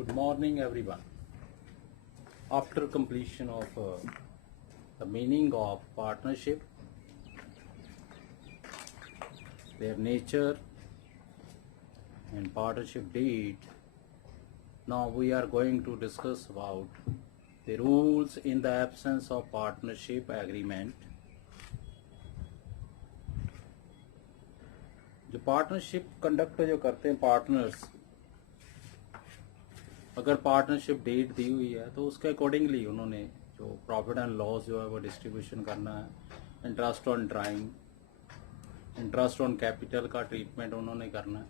Good morning, everyone. After completion of the meaning of partnership, their nature, and partnership deed, now we are going to discuss about the rules in the absence of partnership agreement. जो partnership conduct जो करते हैं partners, अगर partnership date दी हुई है तो उसके accordingly उन्होंने जो प्रॉफिट एंड लॉस जो है वो डिस्ट्रीब्यूशन करना है, interest on drawing, interest on capital का ट्रीटमेंट उन्होंने करना है।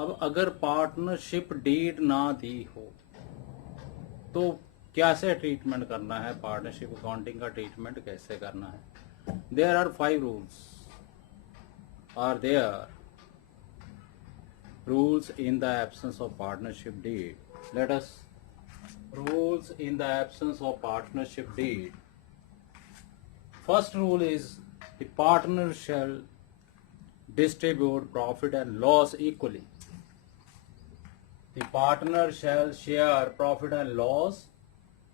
अब अगर पार्टनरशिप डेट ना दी हो तो कैसे ट्रीटमेंट करना है, पार्टनरशिप अकाउंटिंग का ट्रीटमेंट कैसे करना है। There are 5 rules are there rules in the absence of partnership deed. Let us rules in the absence of partnership deed. First rule is the partner shall distribute profit and loss equally. The partner shall share profit and loss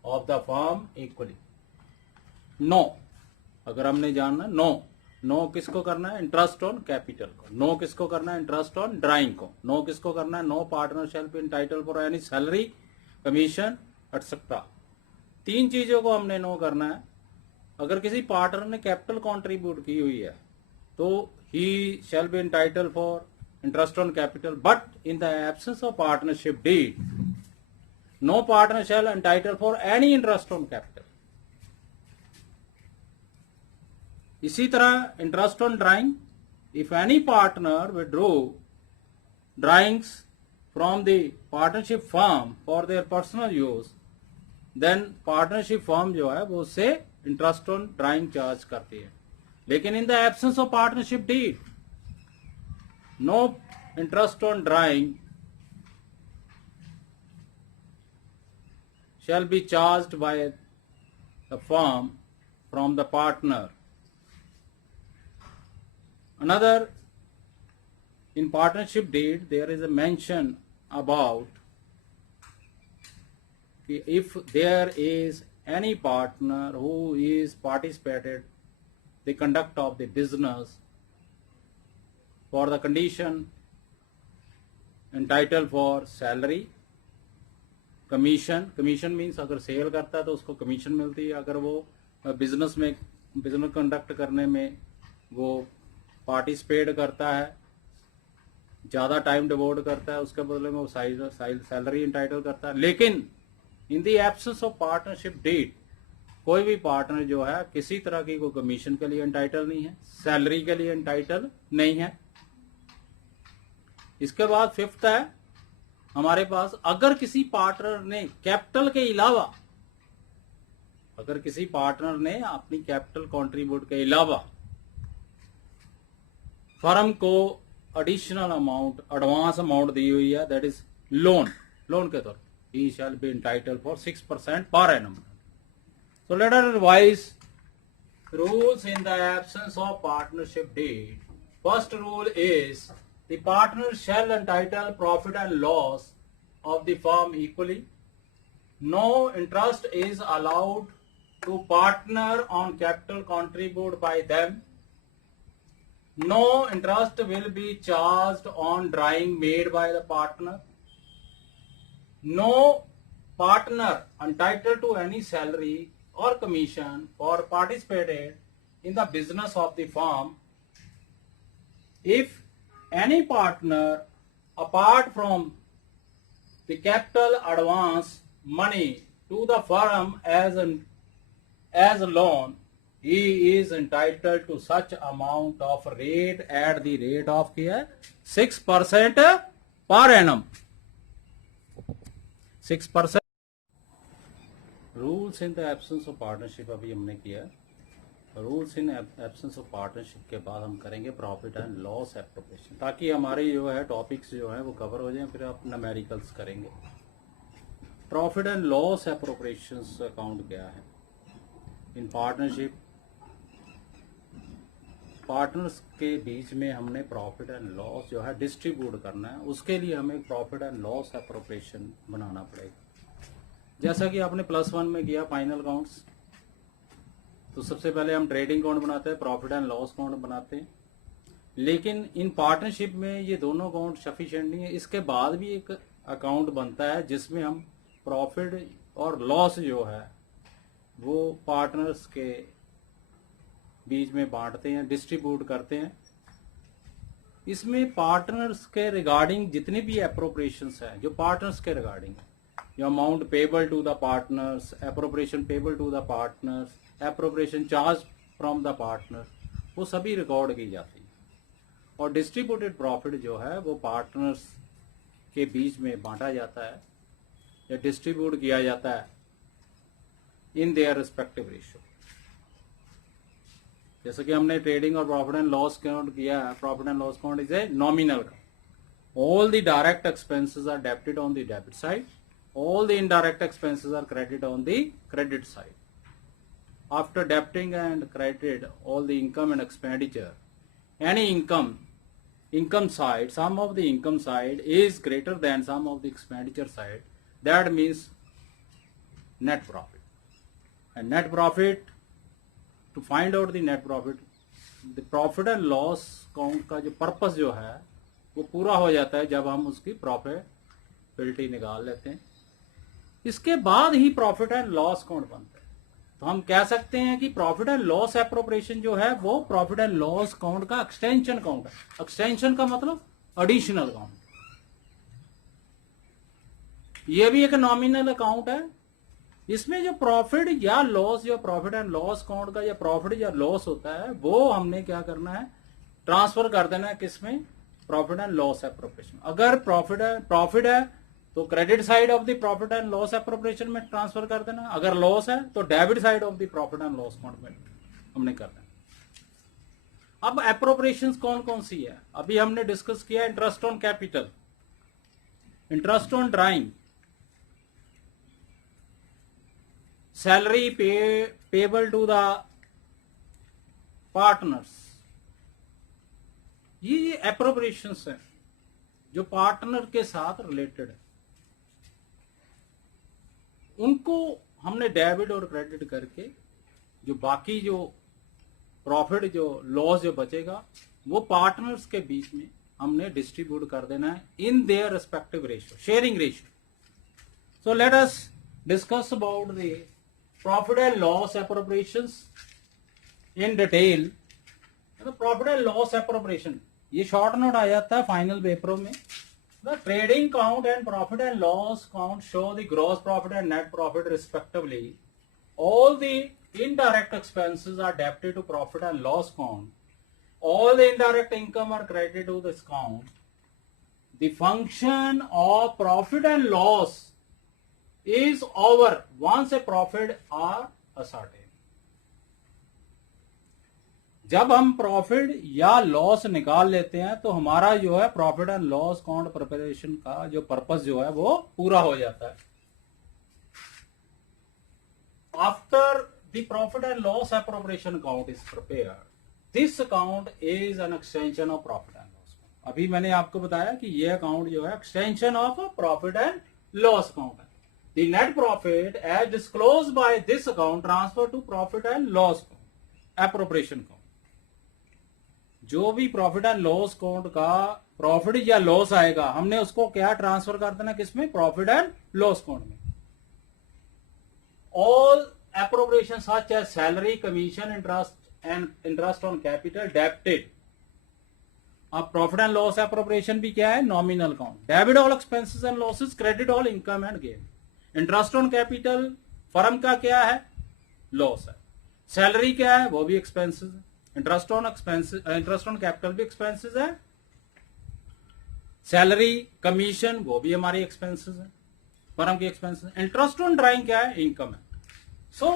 of the firm equally. No, अगर हमने जानना no किसको करना है, interest on capital को। No किसको करना है, इंटरेस्ट ऑन ड्राइंग को। नो किसको करना है, no partner shall be entitled for any salary, commission etcetera. 3 चीजों को हमने नो करना है। अगर किसी पार्टनर ने कैपिटल कंट्रीब्यूट की हुई है तो he shall be entitled for interest on capital, but in the absence of partnership deed no partner shall entitled for any interest on capital. इसी तरह interest on drawing, if any partner withdraw drawings from the partnership firm for their personal use, then partnership firm जो है वो उससे interest on drawing charge करती है। लेकिन in the absence of partnership deed no interest on drawing shall be charged by the firm from the partner. Another, in partnership deed there is a mention about if there is any partner who is participated the conduct of the business for the condition entitled for salary, commission means अगर cell करता है तो उसको commission मिलती है। अगर वो business conduct करने में वो पार्टिसिपेट करता है, ज्यादा टाइम डिवोट करता है, उसके बदले में वो सैलरी एंटाइटल करता है। लेकिन in the absence of partnership deed कोई भी पार्टनर जो है किसी तरह की कोई कमीशन के लिए एंटाइटल नहीं है, सैलरी के लिए एंटाइटल नहीं है। इसके बाद 5th है हमारे पास, अगर किसी पार्टनर ने कैपिटल के अलावा, अगर किसी पार्टनर ने अपनी कैपिटल कंट्रीब्यूट के अलावा फर्म को एडिशनल अमाउंट, एडवांस अमाउंट दी हुई है, दैट इज लोन के तौर पर, he shall be entitled for 6% per annum. So let us revise rules in the absence of partnership deed. First rule is the partner shall entitle profit and loss of the firm equally. No interest is allowed to partner on capital contributed by them. No interest will be charged on drawing made by the partner. No partner entitled to any salary or commission for participated in the business of the firm. If any partner apart from the capital advance money to the firm as a loan, he is entitled to such amount of rate at the rate of 6% per annum. 6%। Rules in the absence of partnership अभी हमने किया। Rules in absence of partnership के बाद हम करेंगे profit and loss appropriation, ताकि हमारे जो है टॉपिक्स जो है वो कवर हो जाए। फिर आप न्यूमेरिकल्स करेंगे। Profit and loss appropriation account क्या है इन पार्टनरशिप? पार्टनर्स के बीच में हमने प्रॉफिट एंड लॉस जो है डिस्ट्रीब्यूट करना है, उसके लिए हमें प्रॉफिट एंड लॉस एप्रोप्रिएशन बनाना पड़ेगा। जैसा कि आपने +1 में किया फाइनल अकाउंट्स, तो सबसे पहले हम ट्रेडिंग अकाउंट बनाते हैं, प्रॉफिट एंड लॉस अकाउंट बनाते हैं। लेकिन इन पार्टनरशिप में ये दोनों अकाउंट सफिशिएंट नहीं है, इसके बाद भी एक अकाउंट बनता है जिसमें हम प्रॉफिट और लॉस जो है वो पार्टनर्स के बीच में बांटते हैं, डिस्ट्रीब्यूट करते हैं। इसमें पार्टनर्स के रिगार्डिंग जितने भी एप्रोप्रिएशंस हैं, जो पार्टनर्स के रिगार्डिंग है, जो amount payable to the partners, appropriation payable to the partners, appropriation charge from the partner, वो सभी रिकॉर्ड की जाती है। और डिस्ट्रीब्यूटेड प्रॉफिट जो है वो पार्टनर्स के बीच में बांटा जाता है या डिस्ट्रीब्यूट किया जाता है इन देयर रिस्पेक्टिव रेशियो। जैसे कि हमने ट्रेडिंग और प्रॉफिट एंड लॉस काउंट किया है, profit and loss account is a nominal account. All the direct expenses are debited on the debit side, all the indirect expenses are credited on the credit side. After debiting and credited all the income and expenditure, any income side, sum of the income side is greater than sum of the expenditure side, that means net profit. And net profit, to find out the net profit, the profit and loss count का जो purpose जो है वो पूरा हो जाता है जब हम उसकी प्रॉफिटेबिलिटी निकाल लेते हैं। इसके बाद ही प्रॉफिट एंड लॉस अकाउंट बनता है। तो हम कह सकते हैं कि प्रॉफिट एंड लॉस एप्रोप्रिएशन जो है वो प्रॉफिट एंड लॉस अकाउंट का एक्सटेंशन अकाउंट है। एक्सटेंशन का मतलब एडिशनल अकाउंट। ये भी एक नॉमिनल अकाउंट है। इसमें जो प्रॉफिट या लॉस, जो प्रॉफिट एंड लॉस अकाउंट का जो प्रॉफिट या लॉस होता है वो हमने क्या करना है, ट्रांसफर कर देना है किसमें, प्रॉफिट एंड लॉस एप्रोप्रिएशन। अगर प्रॉफिट है तो credit side of the profit and loss appropriation में ट्रांसफर कर देना, अगर लॉस है तो debit side of the profit and loss account में हमने कर देना। अब एप्रोप्रिएशंस कौन कौन सी है, अभी हमने डिस्कस किया interest on capital, interest on drawing, salary payable to the partners. ये एप्रोप्रिएशंस है जो पार्टनर के साथ रिलेटेड है। उनको हमने डेबिट और क्रेडिट करके जो बाकी जो प्रॉफिट, जो लॉस जो बचेगा वो पार्टनर्स के बीच में हमने डिस्ट्रीब्यूट कर देना है in their respective ratio, sharing ratio. So let us discuss about the profit and loss appropriations in detail. Profit and loss appropriation ये शॉर्ट नोट आ जाता है फाइनल पेपरों में। The trading count and profit and loss count show the gross profit and net profit respectively. All the indirect expenses are debited to profit and loss count. All the indirect income are credited to this count. The function of profit and loss is over once a profit are ascertained. जब हम profit या loss निकाल लेते हैं तो हमारा जो है profit and loss account preparation का जो पर्पस जो है वो पूरा हो जाता है। After the profit and loss appropriation account is prepared, this account is an extension of profit and loss. अभी मैंने आपको बताया कि ये अकाउंट जो है extension of profit and loss account है। The net profit as disclosed by this account transfer to profit and loss appropriation account. जो भी प्रॉफिट एंड लॉस अकाउंट का प्रॉफिट या लॉस आएगा हमने उसको क्या ट्रांसफर कर देना, किसमें, प्रॉफिट एंड लॉस अकाउंट में। All appropriation such as salary, commission, interest and interest on capital debited. अब प्रॉफिट एंड लॉस एप्रोप्रिएशन भी क्या है, nominal account. Debit all expenses and losses, credit all income and gain. Interest on capital firm का क्या है, loss है। Salary क्या है, वो भी एक्सपेंसेस है। इंटरेस्ट ऑन कैपिटल भी एक्सपेंसेस है। सैलरी, कमीशन, वो भी हमारी एक्सपेंसेस है, फर्म की एक्सपेंसेस। इंटरेस्ट ऑन ड्राइंग क्या है, इनकम है। So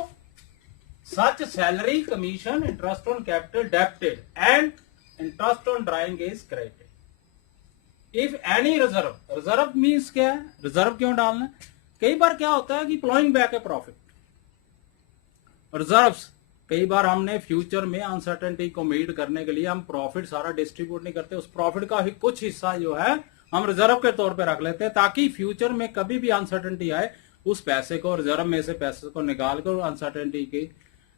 such salary, commission, interest on capital debited and interest on drawing is credited. If any reserve, reserve means क्या है, रिजर्व क्यों डालना है, कई बार क्या होता है कि प्लॉइंग बैक ए प्रॉफिट, रिजर्व्स कई बार हमने फ्यूचर में अनसर्टेनिटी को मीट करने के लिए हम प्रॉफिट सारा डिस्ट्रीब्यूट नहीं करते, उस प्रॉफिट का ही कुछ हिस्सा जो है हम रिजर्व के तौर पे रख लेते हैं, ताकि फ्यूचर में कभी भी अनसर्टेनिटी आए उस पैसे को, रिजर्व में से पैसे को निकाल कर अनसर्टेनिटी की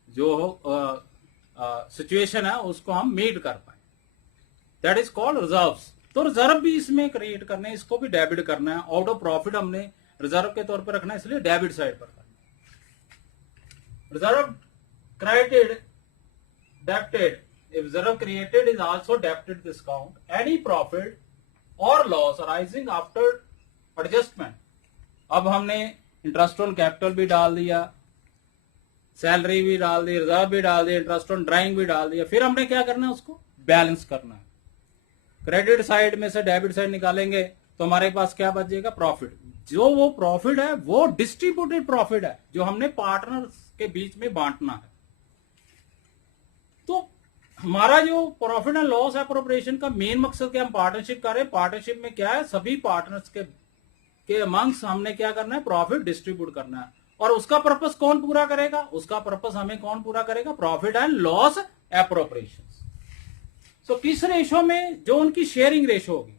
जो सिचुएशन है उसको हम मीट कर पाए। That is called reserves. तो रिजर्व भी इसमें क्रिएट करने, इसको भी डेबिट करना है। आउट ऑफ प्रॉफिट हमने रिजर्व के तौर पर रखना है, इसलिए डेबिट साइड पर करना है। Reserve credited, debited. If reserve created is also debited this count. Any profit or loss arising after adjustment. अब हमने इंटरेस्ट ऑन कैपिटल भी डाल दिया, सैलरी भी डाल दी, रिजर्व भी डाल दिया, इंटरेस्ट ऑन ड्राइंग भी डाल दिया, फिर हमने क्या करना है, उसको बैलेंस करना है। क्रेडिट साइड में से डेबिट साइड निकालेंगे तो हमारे पास क्या बचेगा, प्रॉफिट। जो वो प्रॉफिट है वो डिस्ट्रीब्यूटेड प्रॉफिट है, जो हमने पार्टनर्स के बीच में बांटना है। तो हमारा जो प्रॉफिट एंड लॉस एप्रोप्रिएशन का मेन मकसद क्या, हम पार्टनरशिप कर रहे हैं। पार्टनरशिप में क्या है, सभी पार्टनर्स के अमंग्स हमने क्या करना है, प्रॉफिट डिस्ट्रीब्यूट करना है। और उसका पर्पस कौन पूरा करेगा, उसका पर्पस हमें कौन पूरा करेगा, प्रॉफिट एंड लॉस एप्रोप्रिएशन। सो किस रेशो में, जो उनकी शेयरिंग रेशो होगी।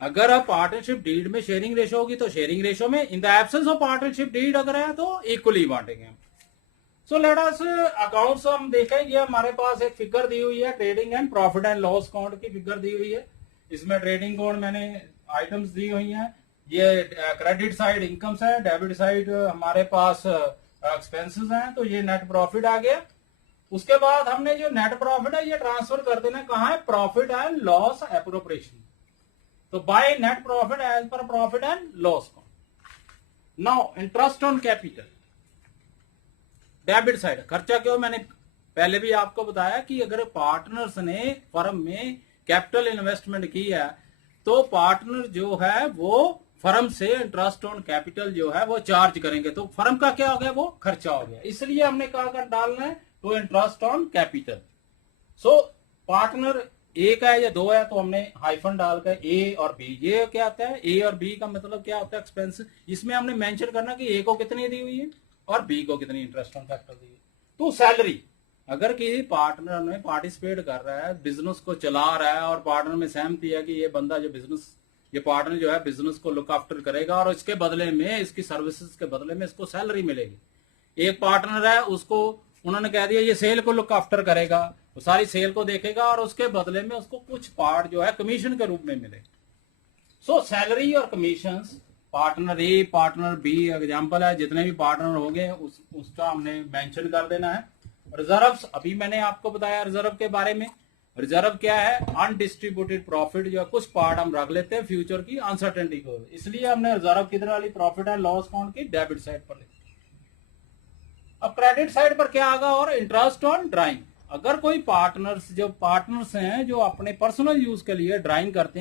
अगर अब पार्टनरशिप डीड में शेयरिंग रेशो होगी तो शेयरिंग रेशो में, in the absence of partnership deed अगर है तो इक्वली बांटेंगे हम। सो लेट अस अकाउंट्स हम देखें, ये हमारे पास एक फिगर दी हुई है, trading and profit and loss account की फिगर दी हुई है। इसमें ट्रेडिंग अकाउंट मैंने आइटम्स दी हुई हैं। ये क्रेडिट साइड इनकम्स है, डेबिट साइड हमारे पास एक्सपेंसेस हैं, तो ये नेट प्रॉफिट आ गया। उसके बाद हमने जो नेट प्रॉफिट है ये ट्रांसफर कर देना कहाँ है, प्रॉफिट एंड लॉस एप्रोप्रिएशन। तो by net profit as per profit and loss account. Now interest on capital, debit side खर्चा क्यों, मैंने पहले भी आपको बताया कि अगर पार्टनर्स ने फर्म में कैपिटल इन्वेस्टमेंट की है तो पार्टनर जो है वो फर्म से इंटरेस्ट ऑन कैपिटल जो है वो चार्ज करेंगे, तो फर्म का क्या हो गया, वो खर्चा हो गया। इसलिए हमने कहा कर डालना है तो interest on capital. So partner एक है या दो है तो हमने हाइफन डालकर ए और बी, ये क्या आता है, ए और बी का मतलब क्या होता है, एक्सपेंस। इसमें हमने मेंशन करना कि ए को कितनी दी हुई है और बी को कितनी इंटरेस्ट ऑन कैपिटल दी है। तो सैलरी, अगर किसी पार्टनर में पार्टिसिपेट कर रहा है, बिजनेस को चला रहा है और पार्टनर में सहमति है कि ये बंदा जो बिजनेस, ये पार्टनर जो है बिजनेस को लुक आफ्टर करेगा और इसके बदले में, इसकी सर्विसेज के बदले में इसको सैलरी मिलेगी। एक पार्टनर है, उसको उन्होंने कह दिया ये सेल को लुक आफ्टर करेगा, वो सारी सेल को देखेगा और उसके बदले में उसको कुछ पार्ट जो है कमीशन के रूप में मिलेगा। सो सैलरी और कमीशन, पार्टनर ए, पार्टनर बी एग्जांपल है, जितने भी पार्टनर हो गए उसका हमने मेंशन कर देना है। रिजर्व्स, अभी मैंने आपको बताया रिजर्व के बारे में। रिजर्व क्या है, अनडिस्ट्रीब्यूटेड प्रॉफिट, जो कुछ पार्ट हम रख लेते हैं फ्यूचर की अनसर्टेनिटी को, इसलिए हमने रिजर्व किधर वाली, प्रॉफिट एंड लॉस अकाउंट की डेबिट साइड पर लिखी। अब क्रेडिट साइड पर क्या आगा, और इंटरेस्ट ऑन ड्राइंग। अगर कोई पार्टनर्स, जो पार्टनर्स हैं जो अपने पर्सनल यूज के लिए ड्राइंग करते हैं